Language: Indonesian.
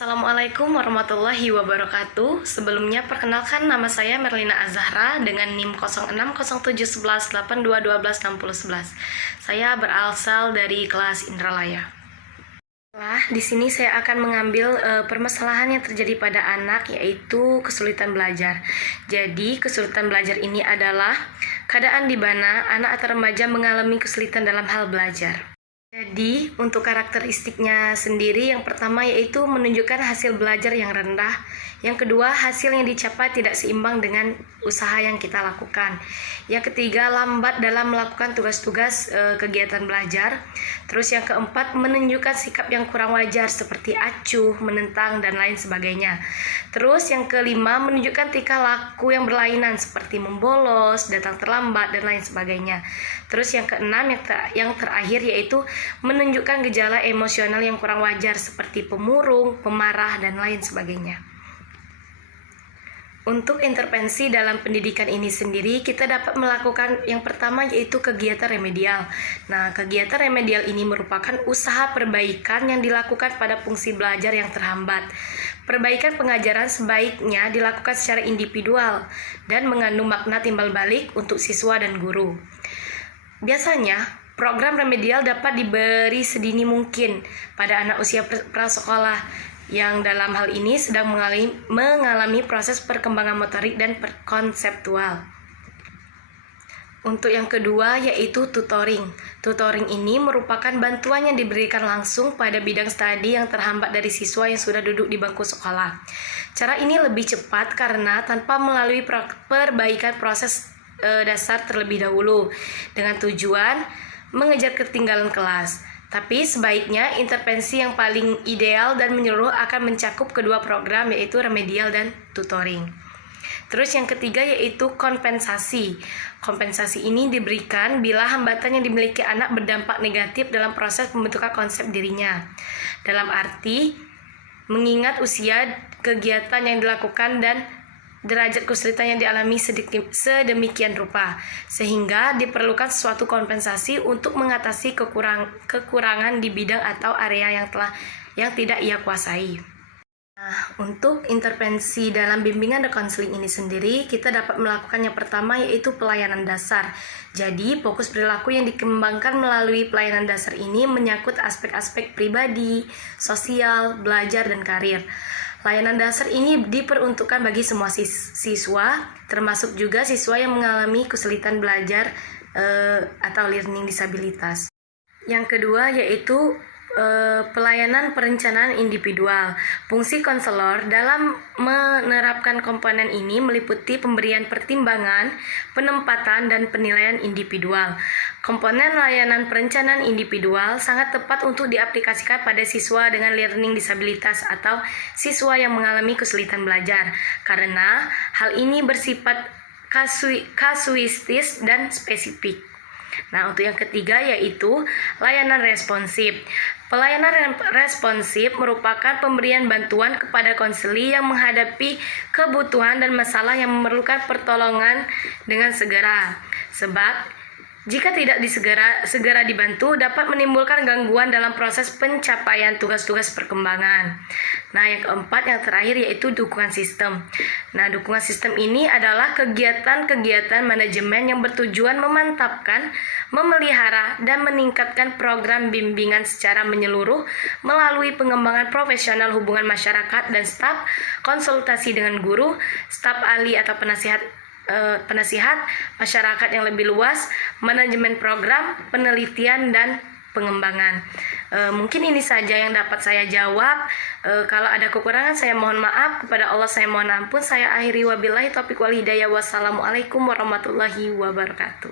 Assalamualaikum warahmatullahi wabarakatuh. Sebelumnya perkenalkan, nama saya Merlina Azahra dengan NIM 06071182126011. Saya berasal dari kelas Indralaya. Di sini saya akan mengambil permasalahan yang terjadi pada anak, yaitu kesulitan belajar. Jadi kesulitan belajar ini adalah keadaan di mana anak atau remaja mengalami kesulitan dalam hal belajar. Jadi, untuk karakteristiknya sendiri, yang pertama yaitu menunjukkan hasil belajar yang rendah. Yang kedua, hasil yang dicapai tidak seimbang dengan usaha yang kita lakukan. Yang ketiga, lambat dalam melakukan tugas-tugas kegiatan belajar. Terus yang keempat, menunjukkan sikap yang kurang wajar seperti acuh, menentang, dan lain sebagainya. Terus yang kelima, menunjukkan tingkah laku yang berlainan seperti membolos, datang terlambat, dan lain sebagainya. Terus yang keenam, yang terakhir yaitu menunjukkan gejala emosional yang kurang wajar seperti pemurung, pemarah, dan lain sebagainya. Untuk intervensi dalam pendidikan ini sendiri, kita dapat melakukan yang pertama yaitu kegiatan remedial. Nah, kegiatan remedial ini merupakan usaha perbaikan yang dilakukan pada fungsi belajar yang terhambat. Perbaikan pengajaran sebaiknya dilakukan secara individual dan mengandung makna timbal balik untuk siswa dan guru. Biasanya, program remedial dapat diberi sedini mungkin pada anak usia prasekolah yang dalam hal ini sedang mengalami proses perkembangan motorik dan konseptual. Untuk yang kedua yaitu tutoring. Tutoring ini merupakan bantuan yang diberikan langsung pada bidang studi yang terhambat dari siswa yang sudah duduk di bangku sekolah. Cara ini lebih cepat karena tanpa melalui perbaikan proses dasar terlebih dahulu dengan tujuan mengejar ketinggalan kelas. Tapi sebaiknya intervensi yang paling ideal dan menyeluruh akan mencakup kedua program yaitu remedial dan tutoring. Terus yang ketiga yaitu kompensasi. Kompensasi ini diberikan bila hambatan yang dimiliki anak berdampak negatif dalam proses pembentukan konsep dirinya. Dalam arti mengingat usia, kegiatan yang dilakukan dan derajat kesulitan yang dialami sedemikian rupa, sehingga diperlukan suatu kompensasi untuk mengatasi kekurangan di bidang atau area yang tidak ia kuasai. Nah, untuk intervensi dalam bimbingan dan konseling ini sendiri, kita dapat melakukan yang pertama yaitu pelayanan dasar. Jadi, fokus perilaku yang dikembangkan melalui pelayanan dasar ini menyangkut aspek-aspek pribadi, sosial, belajar, dan karir. Layanan dasar ini diperuntukkan bagi semua siswa, termasuk juga siswa yang mengalami kesulitan belajar atau learning disabilitas. Yang kedua yaitu pelayanan perencanaan individual. Fungsi konselor dalam menerapkan komponen ini meliputi pemberian pertimbangan, penempatan, dan penilaian individual. Komponen layanan perencanaan individual sangat tepat untuk diaplikasikan pada siswa dengan learning disabilitas atau siswa yang mengalami kesulitan belajar, karena hal ini bersifat kasuistis dan spesifik. Nah, untuk yang ketiga yaitu layanan responsif. Pelayanan responsif merupakan pemberian bantuan kepada konseli yang menghadapi kebutuhan dan masalah yang memerlukan pertolongan dengan segera. Sebab jika tidak segera dibantu, dapat menimbulkan gangguan dalam proses pencapaian tugas-tugas perkembangan. Nah, yang keempat, yang terakhir yaitu dukungan sistem. Nah, dukungan sistem ini adalah kegiatan-kegiatan manajemen yang bertujuan memantapkan, memelihara, dan meningkatkan program bimbingan secara menyeluruh melalui pengembangan profesional hubungan masyarakat dan staf, konsultasi dengan guru, staf ahli atau penasihat, masyarakat yang lebih luas, manajemen program, penelitian, dan pengembangan. Mungkin ini saja yang dapat saya jawab. Kalau ada kekurangan saya mohon maaf, kepada Allah saya mohon ampun. Saya akhiri wabillahi taufiq wal hidayah. Wassalamualaikum warahmatullahi wabarakatuh.